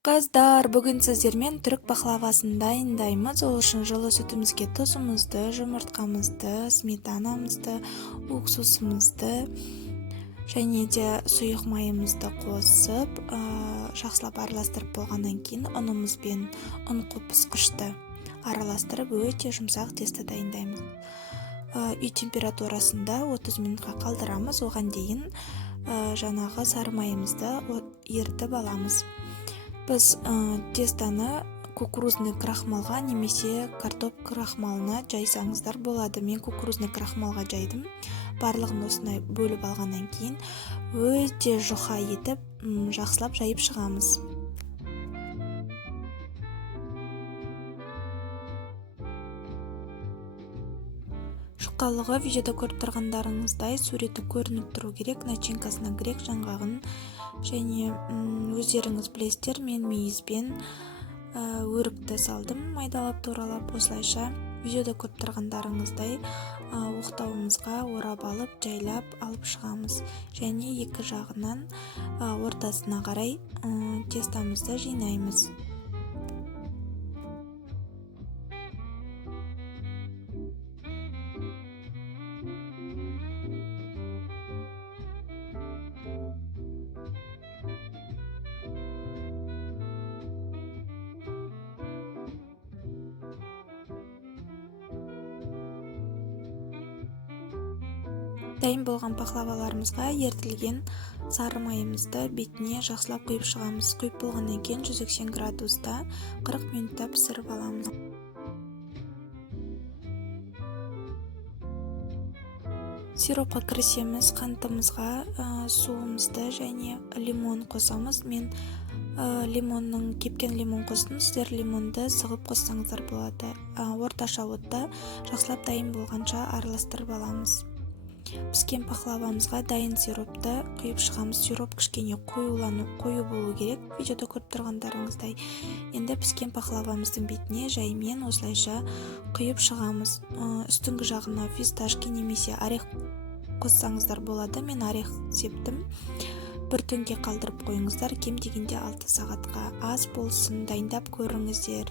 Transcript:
Қыздар, бүгін сіздермен түрік пахлавасын дайындаймыз. Ол үшін жылы сүтімізге тұзымызды, жұмыртқамызды, сметанамызды, уксусымызды және де сұйық майымызды қосып, жақсылап араластырып болғаннан кейін ұнымызбен ұн қопысқышты араластырып өте жұмсақ тесті дайындаймыз. Үй температурасында 30 минутқа қалдырамыз. Оған дейін жаңағы сары майымызды ерітіп аламыз. Біз тестаны кукурузный крахмалға немесе картоп крахмалына жайсаңыздар болады. Мен кукурузный крахмалға жайдым. Барлығын осындай бөліп алғаннан кейін өте жұқа етіп жақсылап жайып шығамыз. Жұқалығы видеода көріп тұрғандарыңыздай суреті көрініп тұру керек, начинкасына грек жаңғағын және өздеріңіз білесіздер, мен мейізбен өрікті салдым, майдалап туралап. Осылайша видеода көріп тұрғандарыңыздай оқтауымызға орап алып, жайлап алып шығамыз. Және екі жағынан ортасына қарай тестамызды жинаймыз. Дайын болған пахлаваларымызға ертілген сары майымызды бетіне жақсылап құйып шығамыз. Құйып болғаннан кейін 180 градуста 40 минутта пісіріп аламыз. Сиропқа кірісеміз. Қантымызға суымызды және лимон қосамыз. Мен лимонның кепкен лимон қостым. Сіздер лимонды сығып қоссаңыздар болады. Орташа отта жақсылап дайын болғанша араластырып аламыз. Піскен пахлавамызға дайын сиропты құйып шығамыз. Сироп кішкене қою болу керек, видеода көріп тұрғандарыңыздай. Енді піскен пахлавамыздың бетіне жаймен осылайша құйып шығамыз. Үстіңгі жағына фисташки немесе орех қоссаңыздар болады. Мен орех септім. Бір түнге қалдырып қойыңыздар, кем дегенде 6 сағатқа. Аз болсын, дайындап көріңіздер.